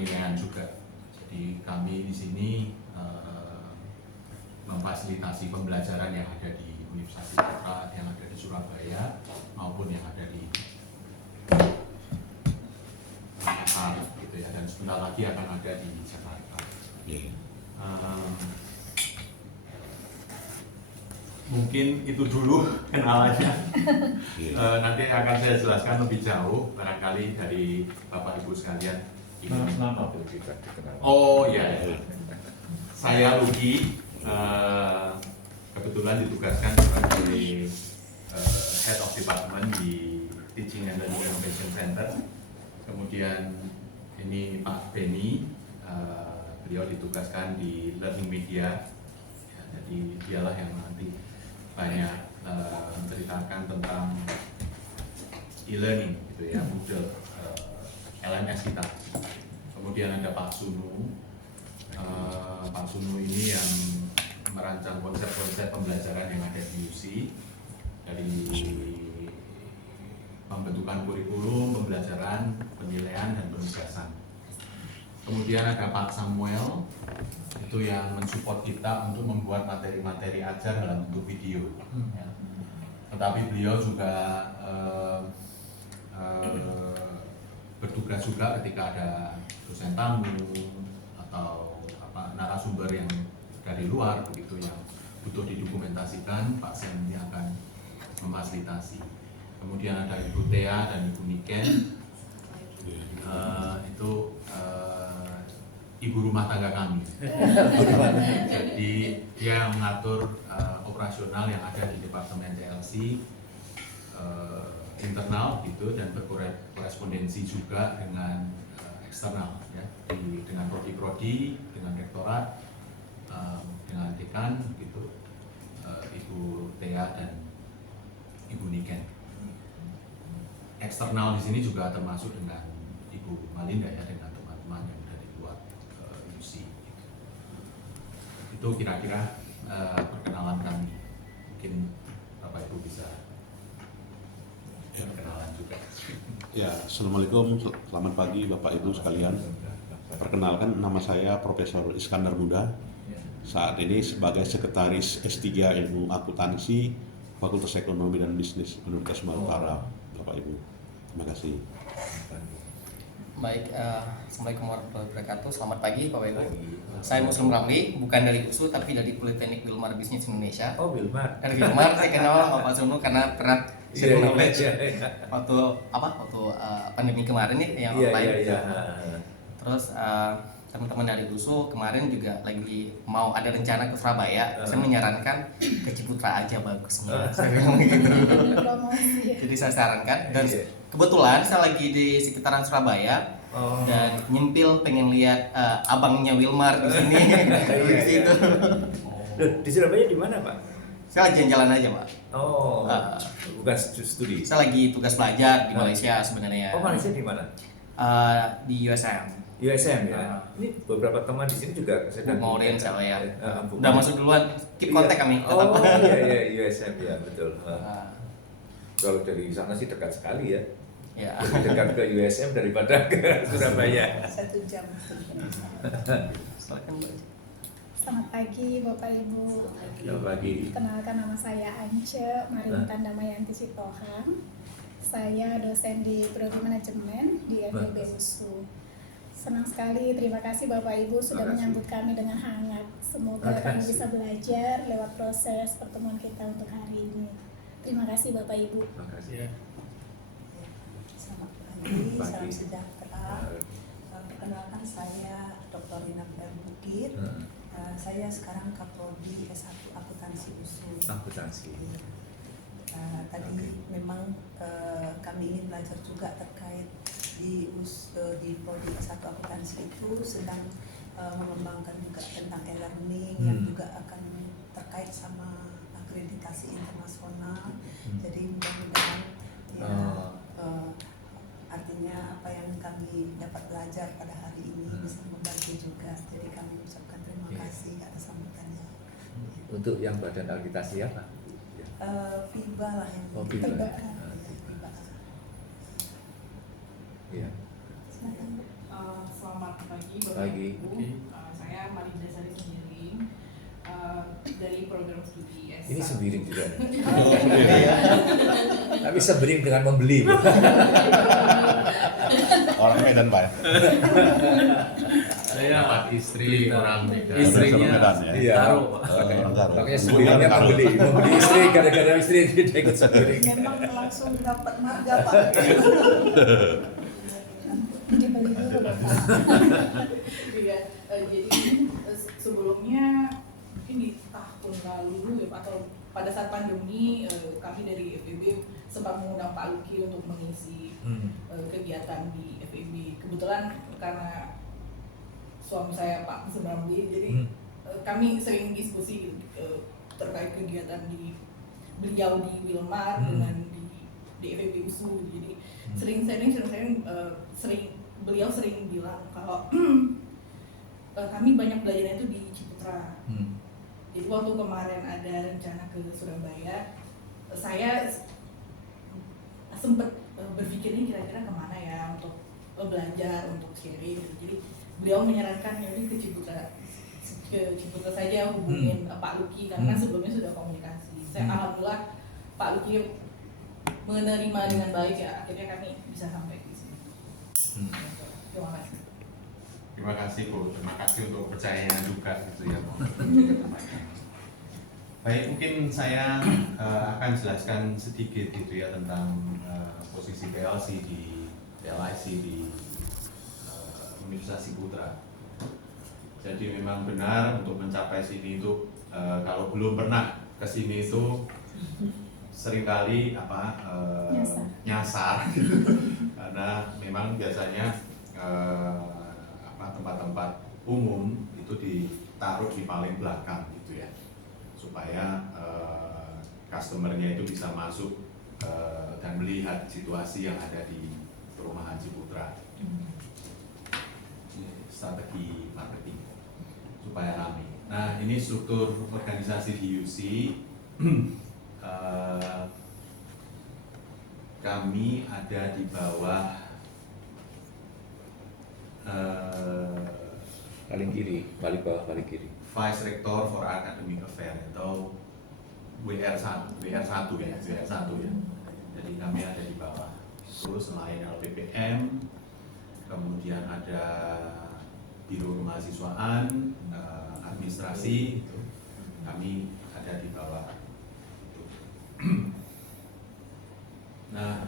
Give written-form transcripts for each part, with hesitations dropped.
penilaian juga. Jadi kami di sini memfasilitasi pembelajaran yang ada di Universitas Kota, yang ada di Surabaya maupun yang ada di Makassar gitu ya, dan sebentar lagi akan ada di Jakarta. Mungkin itu dulu kenalannya. Nanti akan saya jelaskan lebih jauh barangkali dari Bapak Ibu sekalian. Nama kita dikenal. Oh iya, saya Lugi, kebetulan ditugaskan sebagai Head of Department di Teaching and Learning Innovation Center. Kemudian ini Pak Benny, beliau ditugaskan di Learning Media. Ya, jadi dialah yang nanti banyak menceritakan tentang e-learning gitu ya, model LMS kita. Kemudian ada Pak Sunu. Pak Sunu ini yang merancang konsep-konsep pembelajaran yang ada di UC, dari pembentukan kurikulum, pembelajaran, penilaian, dan penugasan. Kemudian ada Pak Samuel, itu yang mensupport kita untuk membuat materi-materi ajar dalam bentuk video. Ya. Tetapi beliau juga bertugas juga ketika ada dosen tamu atau narasumber yang dari luar begitu yang butuh didokumentasikan, Pak Sen ini akan memfasilitasi. Kemudian ada Ibu Thea dan Ibu Niken, itu ibu rumah tangga kami. Jadi dia yang mengatur operasional yang ada di Departemen TLC internal gitu, dan berkorespondensi juga dengan eksternal ya, dengan prodi-prodi, dengan rektorat, dengan dekan gitu, Ibu Thea dan Ibu Niken. Eksternal di sini juga termasuk dengan Ibu Malinda ya, dengan teman-teman yang dari luar UC. Gitu. Itu kira-kira perkenalan kami. Mungkin Bapak Ibu bisa perkenalan juga. Ya, Assalamualaikum, selamat pagi Bapak Ibu sekalian. Perkenalkan, nama saya Profesor Iskandar Muda. Saat ini sebagai Sekretaris S3 Ilmu Akuntansi Fakultas Ekonomi dan Bisnis Universitas Sumatera Utara, Bapak Ibu. Terima kasih. Baik, Assalamualaikum warahmatullahi wabarakatuh. Selamat pagi Bapak Ibu. Saya Muslim Ramli, bukan dari USU tapi dari Politeknik Wilmar Bisnis Indonesia. Oh, Wilmar. Dari Wilmar saya kenal sama Pak Sunu karena pernah saya knowledge waktu pandemi kemarin nih yang online. Terus teman-teman dari USU kemarin juga lagi mau ada rencana ke Surabaya. Saya menyarankan ke Ciputra aja bagus nih. Saya bilang gitu. Jadi saya sarankan, dan kebetulan saya lagi di sekitaran Surabaya. Dan nyempil pengen lihat abangnya Wilmar di sini. Di situ. Di Surabaya di mana, Pak? Saya lagi jalan-jalan aja, Pak. Oh, bukan studi. Saya lagi tugas belajar di Malaysia sebenarnya. Oh, Malaysia di mana? Di USM. USM ya. Ini beberapa teman di sini juga sedang Maureen saya. Udah Udah masuk duluan. Keep kontak kami. Oh, iya USM ya, betul. Kalau dari sana sih dekat sekali ya. Ya. Lebih dekat ke USM daripada ke Surabaya. 1 jam. Silakan, Mbak. Selamat pagi Bapak Ibu. Selamat pagi. Kenalkan, nama saya Ance Marintan Damayanti Sitohang. Saya dosen di Prodi Manajemen di FEB USU. Senang sekali, terima kasih Bapak Ibu sudah menyambut kami dengan hangat. Semoga kami bisa belajar lewat proses pertemuan kita untuk hari ini. Terima kasih Bapak Ibu. Terima kasih. Selamat pagi, salam sejahtera. Perkenalkan, saya Dr. Rina Bukit. Saya sekarang Kaprodi S1 Akuntansi USU. Akuntansi. Tadi memang kami ingin belajar juga terkait di Prodi S1 Akuntansi itu sedang mengembangkan juga tentang e-learning yang juga akan terkait sama akreditasi internasional. Jadi mudah-mudahan artinya apa yang kami dapat belajar pada hari ini bisa membantu juga. Jadi kami ucapkan terima kasih atas sambutannya. Untuk yang badan akreditasi apa? FIBA lah yang FIBA. FIBA. Iya. Silakan. Selamat Selamat pagi Bapak Pagi. Ibu. Saya Marinda Sari Sembiring dari program studi S1. Ini sembiring juga. Tapi sembiring dengan membeli. Orang Medan Pak ya? Saya dapat istri orang Medan. Istrinya Medan ya? Iya. Taruh. Orang Garut. Makanya sembiringnya membeli istri gara-gara istri dia ikut sembiring. Memang langsung dapat marga Pak. Dibeli dulu Bapak. Iya, jadi sebelumnya mungkin di tahun lalu atau pada saat pandemi kami dari FEB sempat mengundang Pak Luki untuk mengisi kegiatan di FEB. Kebetulan karena suami saya Pak Semramli, jadi kami sering diskusi terkait kegiatan di beliau di Wilmar dengan di FEB USU. Jadi beliau sering bilang kalau kami banyak belajarnya itu di Ciputra. Jadi waktu kemarin ada rencana ke Surabaya, saya sempat berpikir ini kira-kira kemana ya untuk belajar, untuk sharing. Jadi beliau menyarankan ya ke Ciputra saja, hubungin Pak Luki karena sebelumnya sudah komunikasi. Saya alhamdulillah Pak Luki menerima dengan baik ya, akhirnya kami bisa sampai di sini. Terima kasih. Terima kasih Bu, terima kasih untuk percayanya juga gitu ya Bu. Baik, mungkin saya akan jelaskan sedikit gitu ya tentang posisi PLC di LIC di Universitas Ciputra. Jadi memang benar untuk mencapai sini itu kalau belum pernah ke sini itu seringkali nyasar karena memang biasanya tempat-tempat umum itu ditaruh di paling belakang gitu ya, supaya customer-nya itu bisa masuk dan melihat situasi yang ada di perumahan Ciputra. Strategi marketing supaya ramai. Nah, ini struktur organisasi di UC. Kami ada di bawah Paling kiri, paling bawah, paling kiri. Vice Rector for Academic Affairs atau WR1 ya. Jadi kami ada di bawah. Terus selain LPPM, kemudian ada Biro Kemahasiswaan, administrasi, gitu. Kami ada di bawah. Nah,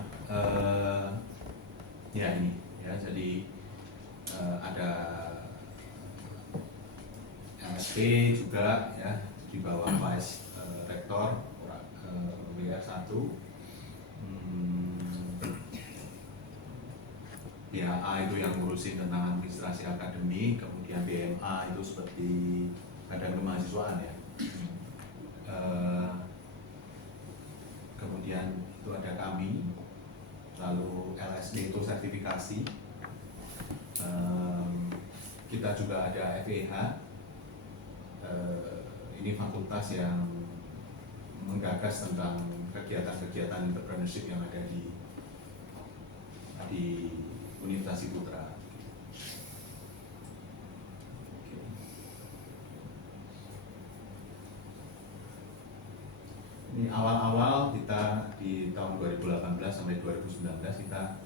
ya ini ya, jadi ada MSP juga ya di bawah Vice Rektor WR1. BHA itu yang ngurusin tentang administrasi akademik, kemudian BMA itu seperti badan kemahasiswaan ya. Kemudian itu ada kami, lalu LSD itu sertifikasi. Kita juga ada FEH, ini fakultas yang menggagas tentang kegiatan-kegiatan entrepreneurship yang ada di Universitas Ciputra. Ini awal-awal kita di tahun 2018 sampai 2019 kita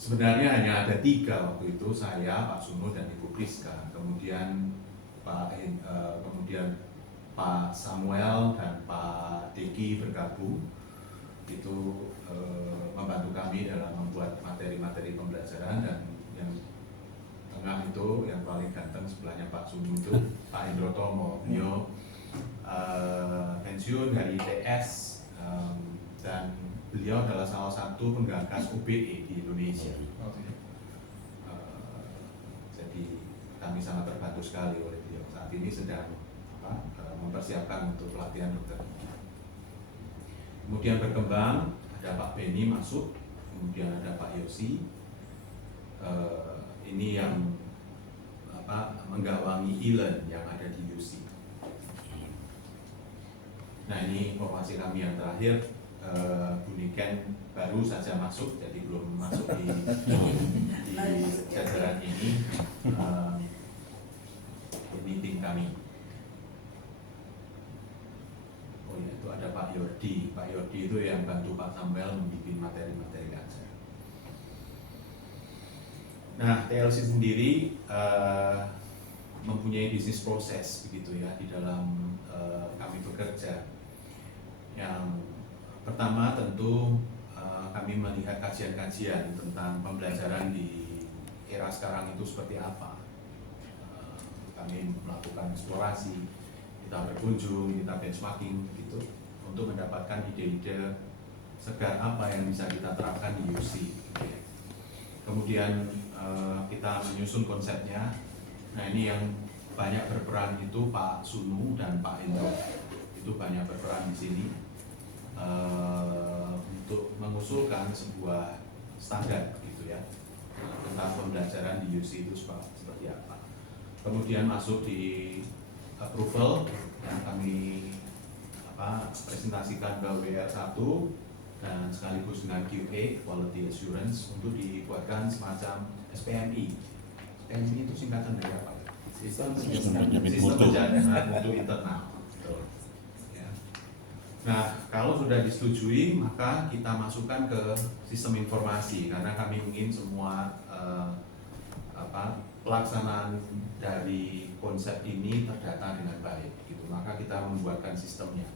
sebenarnya hanya ada 3 waktu itu, saya, Pak Suno dan Ibu Priska. Kemudian Pak Samuel dan Pak Deki bergabung, itu membantu kami dalam membuat materi-materi pembelajaran. Dan yang tengah itu yang paling ganteng sebelahnya Pak Suno itu Pak Indro Tomo, beliau pensiun dari ITS dan beliau adalah salah satu penggagas UBE di Indonesia. Jadi kami sangat terbantu sekali oleh beliau. Saat ini sedang mempersiapkan untuk pelatihan dokter. Kemudian berkembang, ada Pak Beni masuk, kemudian ada Pak Yosi. Ini yang menggawangi e-learn yang ada di UC. Nah, ini informasi kami yang terakhir. Bu Niken baru saja masuk, jadi belum masuk di jajaran ini. Pak Yodi itu yang bantu Pak Samuel membuat materi-materi ajar. Nah, TLC sendiri mempunyai bisnis proses begitu ya di dalam kami bekerja. Yang pertama tentu kami melihat kajian-kajian tentang pembelajaran di era sekarang itu seperti apa. Kami melakukan eksplorasi, kita berkunjung, kita benchmarking gitu untuk mendapatkan ide-ide segar apa yang bisa kita terapkan di UC. Gitu ya. Kemudian kita menyusun konsepnya. Nah ini yang banyak berperan itu Pak Sunu dan Pak Hendro, itu banyak berperan di sini untuk mengusulkan sebuah standar gitu ya tentang pembelajaran di UC itu seperti apa. Kemudian masuk di approval yang kami presentasikan ke WR1 dan sekaligus dengan QA Quality Assurance untuk dibuatkan semacam SPMI. SPMI itu singkatan dari apa? Sistem penjamin mutu internal. Ya. Nah, kalau sudah disetujui maka kita masukkan ke sistem informasi karena kami ingin semua pelaksanaan dari konsep ini terdata dengan baik. Gitu. Maka kita membuatkan sistemnya.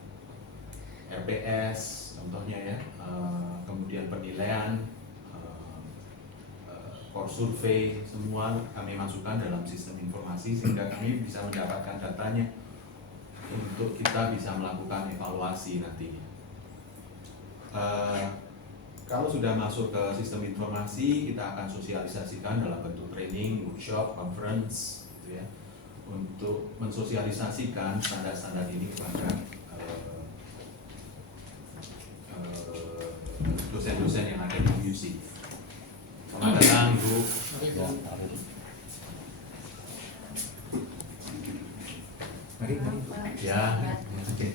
RPS contohnya ya, kemudian penilaian, core survei, semua kami masukkan dalam sistem informasi sehingga kami bisa mendapatkan datanya untuk kita bisa melakukan evaluasi nantinya. Kalau sudah masuk ke sistem informasi, kita akan sosialisasikan dalam bentuk training, workshop, conference, gitu ya, untuk mensosialisasikan standar-standar ini kepada dosen-dosen yang ada di UC. Selamat datang, Bu. Mari. Ya, oke.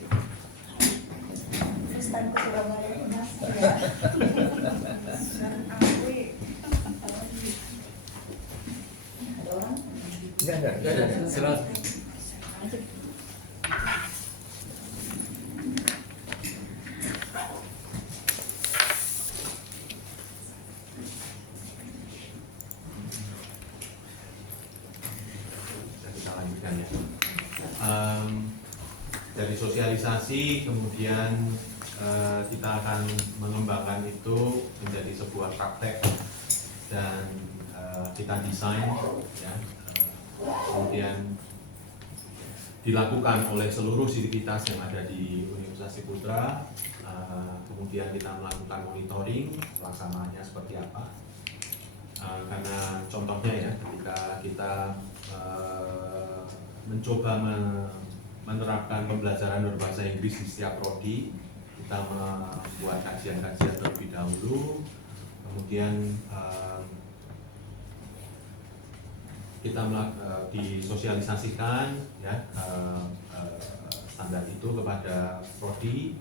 Terus kan ke Surabaya itu masih ya. Dan asli. Ada orang? Enggak. Silakan. Kita lanjutkan ya. Dari sosialisasi kemudian kita akan mengembangkan itu menjadi sebuah praktek dan kita desain ya, kemudian dilakukan oleh seluruh sivitas yang ada di Universitas Ciputra. Kemudian kita melakukan monitoring pelaksanaannya seperti apa. Karena contohnya ya ketika kita mencoba menerapkan pembelajaran berbahasa Inggris di setiap prodi, kita membuat kajian-kajian terlebih dahulu, kemudian kita disosialisasikan ya standar itu kepada prodi,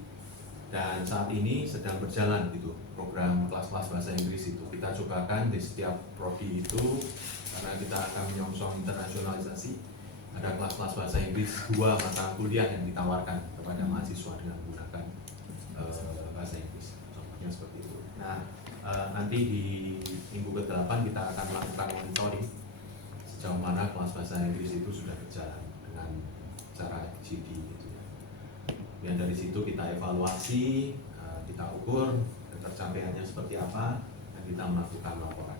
dan saat ini sedang berjalan gitu program kelas-kelas bahasa Inggris itu kita cobakan di setiap prodi itu karena kita akan menyongsong internasionalisasi. Ada kelas-kelas bahasa Inggris 2 mata kuliah yang ditawarkan kepada mahasiswa dengan menggunakan bahasa Inggris, contohnya seperti itu. Nah, nanti di minggu ke-8 kita akan melakukan monitoring sejauh mana kelas bahasa Inggris itu sudah berjalan dengan cara FGD gitu ya. Dan dari situ kita evaluasi, kita ukur ketercapaiannya seperti apa, dan kita melakukan laporan.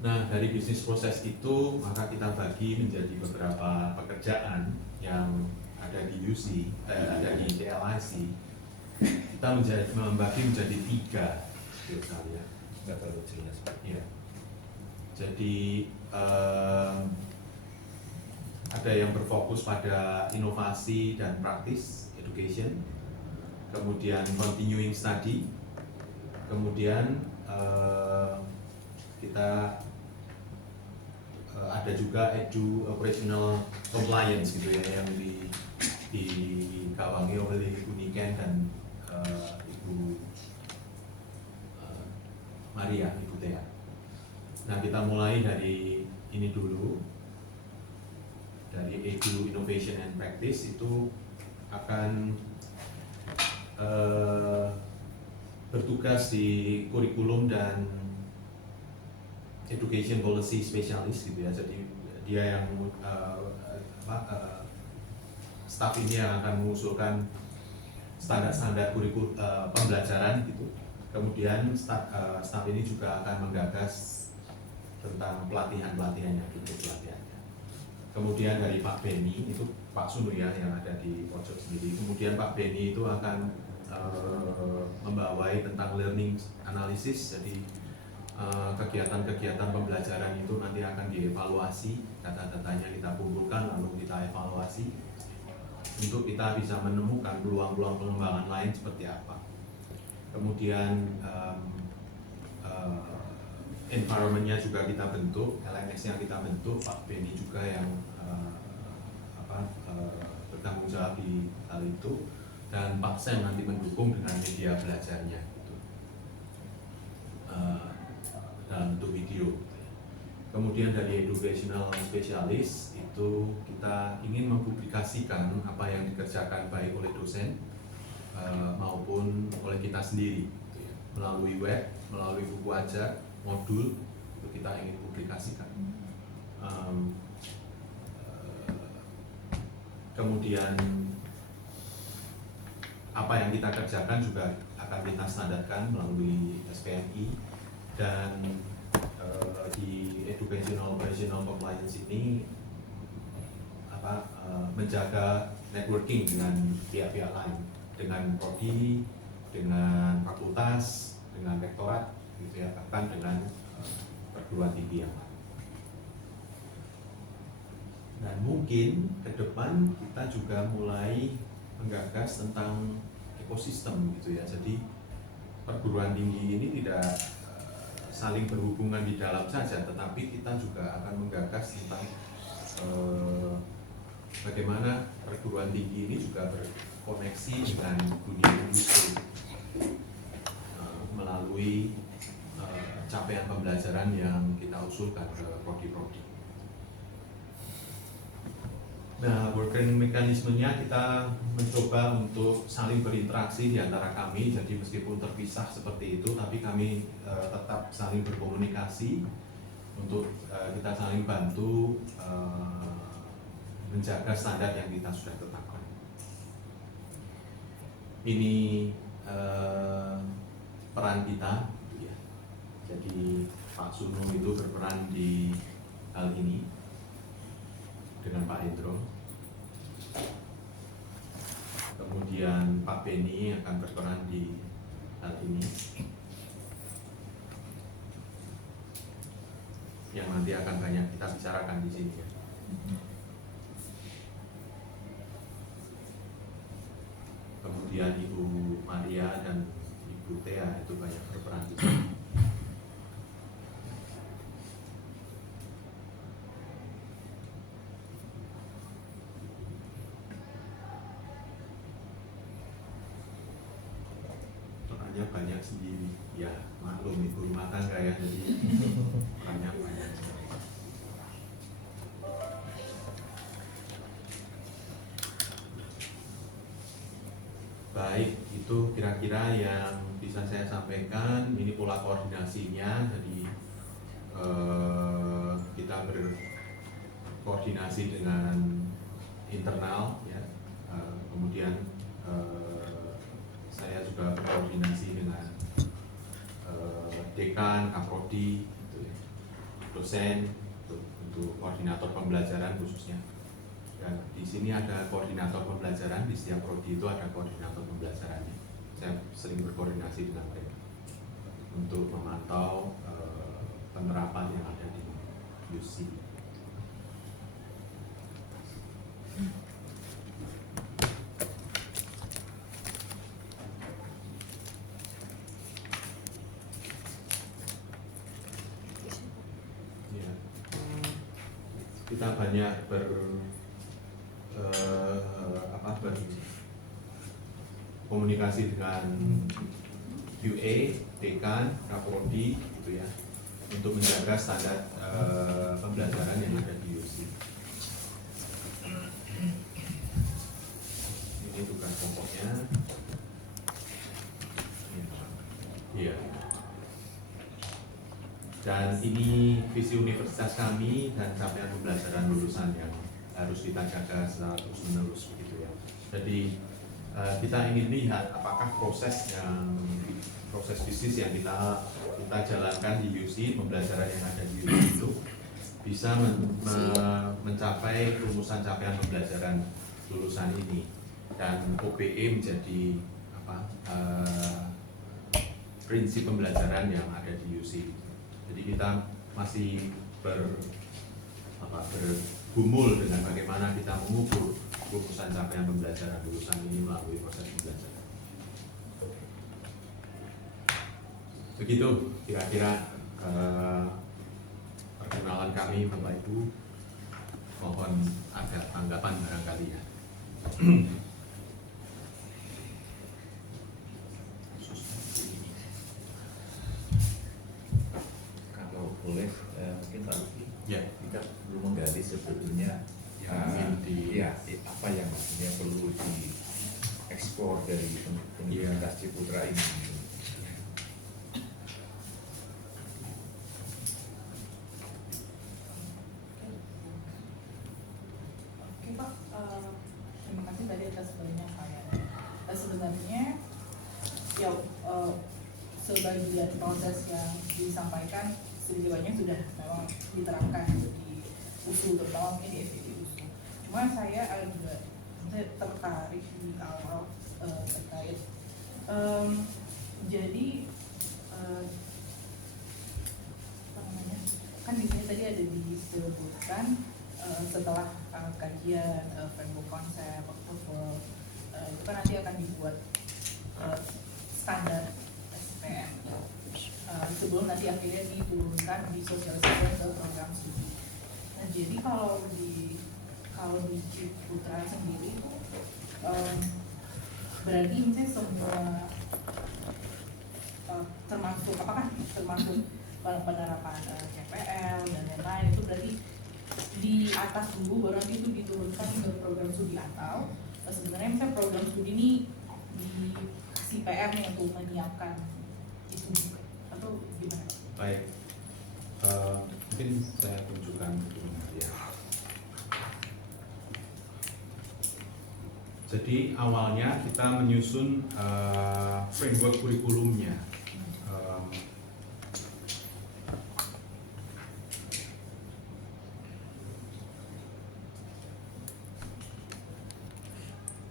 Nah, dari bisnis proses itu maka kita bagi menjadi beberapa pekerjaan yang ada di UC, ada di TLIC. Kita membagi menjadi 3 misalnya. Nggak terlalu jelas. Ya. Jadi ada yang berfokus pada inovasi dan praktis, education, kemudian continuing study, kemudian kita ada juga edu operational compliance gitu ya yang digawangi oleh Ibu Niken dan Ibu Maria, Ibu Tea. Nah, kita mulai dari ini dulu, dari edu innovation and practice itu akan bertugas di kurikulum dan education policy spesialis gitu ya. Jadi dia yang staf ini yang akan mengusulkan standar-standar kurikulum pembelajaran gitu. Kemudian staf ini juga akan menggagas tentang pelatihan-pelatihannya, gitu pelatihannya. Kemudian dari Pak Beni itu Pak Sunu ya yang ada di pojok sendiri. Kemudian Pak Beni itu akan membawai tentang learning analysis. Jadi kegiatan-kegiatan pembelajaran itu nanti akan dievaluasi, data-datanya kita kumpulkan lalu kita evaluasi untuk kita bisa menemukan peluang-peluang pengembangan lain seperti apa. Kemudian environment-nya juga kita bentuk, LMS-nya kita bentuk, Pak Beni juga yang bertanggung jawab di hal itu, dan Pak Sam nanti mendukung dengan media belajarnya gitu. Dalam bentuk video. Kemudian dari educational specialist itu kita ingin mempublikasikan apa yang dikerjakan baik oleh dosen maupun oleh kita sendiri gitu ya. Melalui web, melalui buku ajar, modul itu kita ingin publikasikan. Kemudian apa yang kita kerjakan juga akan kita standarkan melalui SPMI. Dan di educational operational compliance ini menjaga networking dengan pihak-pihak lain, dengan prodi, dengan fakultas, dengan rektorat, gitu ya, bahkan dengan perguruan tinggi yang lain. Dan mungkin ke depan kita juga mulai menggagas tentang ekosistem gitu ya. Jadi perguruan tinggi ini tidak saling berhubungan di dalam saja, tetapi kita juga akan menggagas tentang bagaimana perguruan tinggi ini juga berkoneksi dengan dunia industri melalui capaian pembelajaran yang kita usulkan ke prodi-prodi. Nah, working mekanismenya kita mencoba untuk saling berinteraksi di antara kami, jadi meskipun terpisah seperti itu, tapi kami tetap saling berkomunikasi untuk kita saling bantu menjaga standar yang kita sudah tetapkan. Ini peran kita, ya. Jadi Pak Sunu itu berperan di hal ini dengan Pak Hendro. Kemudian Pak Beni akan berperan di hal ini, yang nanti akan banyak kita bicarakan di sini ya. Kemudian Ibu Maria dan Ibu Thea itu banyak berperan di sini. Banyak sendiri, ya maklum ibu rumah tangga ya, jadi banyak. Baik, itu kira-kira yang bisa saya sampaikan. Ini pola koordinasinya, jadi kita berkoordinasi dengan internal ya, kemudian saya juga berkoordinasi dengan dekan, kaprodi, gitu ya, dosen, untuk koordinator pembelajaran khususnya. Dan di sini ada koordinator pembelajaran, di setiap prodi itu ada koordinator pembelajarannya. Saya sering berkoordinasi dengan mereka untuk memantau penerapan yang ada di UC. Kita banyak berkomunikasi dengan QA, dekan, kaprodi, gitu ya, untuk menjaga standar pembelajaran yang ada di UC. Ini tugas pokoknya. Dan ini visi universitas kami dan capaian pembelajaran lulusan yang harus kita jaga secara terus menerus begitu ya. Jadi kita ingin lihat apakah proses bisnis yang kita jalankan di UC, pembelajaran yang ada di UC itu bisa mencapai rumusan capaian pembelajaran lulusan ini, dan OPE menjadi prinsip pembelajaran yang ada di UC. Jadi kita masih bergumul dengan bagaimana kita mengukur rumusan capaian pembelajaran lulusan ini melalui proses pembelajaran. Begitu kira-kira perkenalan kami, Bapak Ibu. Mohon ada tanggapan barangkali ya. Kalau boleh mungkin Pak Luki, Ya. kita perlu menggali sebetulnya apa yang maksudnya perlu diekspor dari Universitas Ciputra ini. Oke Pak, terima kasih tadi atas penyampaian. Sebenarnya ya sebagian proses yang disampaikan sedikit banyak sudah memang diterapkan di USU, terutama mungkin di FEB USU. Cuma saya agak tertarik di awal terkait jadi apa namanya, kan di sini tadi ada disebutkan setelah kajian framework konsep approval itu kan nanti akan dibuat standar SPM sebelum nanti akhirnya diturunkan di sosialisasi ke program studi. Nah jadi kalau di Ciputra sendiri berarti misalnya semua termasuk penerapan CPL dan lain-lain itu berarti di atas dulu baru nanti itu diturunkan ke program studi, atau sebenarnya misalnya program studi ini dikasih PR nih untuk menyiapkan itu juga, atau gimana? Baik, mungkin saya tunjukkan ya. Jadi awalnya kita menyusun framework kurikulumnya.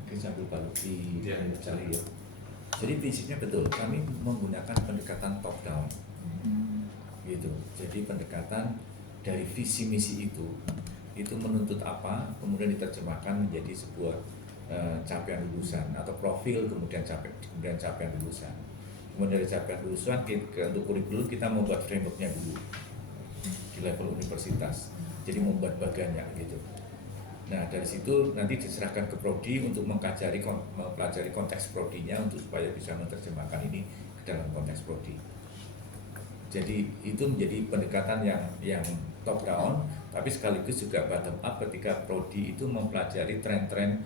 Mungkin sambil Pak Luki Ya. cari ya. Jadi prinsipnya betul, kami menggunakan pendekatan top down, gitu. Jadi pendekatan dari visi misi itu menuntut apa, kemudian diterjemahkan menjadi sebuah capaian lulusan atau profil, kemudian capaian lulusan. Kemudian dari capaian lulusan untuk kurikulum kita membuat frameworknya dulu di level universitas. Jadi membuat bagannya gitu. Nah dari situ nanti diserahkan ke prodi untuk mempelajari konteks prodinya untuk supaya bisa menerjemahkan ini ke dalam konteks prodi. Jadi itu menjadi pendekatan yang top down, tapi sekaligus juga bottom up ketika prodi itu mempelajari tren-tren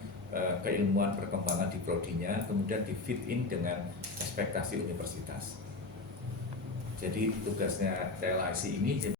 keilmuan perkembangan di prodinya, kemudian di fit in dengan ekspektasi universitas. Jadi tugasnya TLIC ini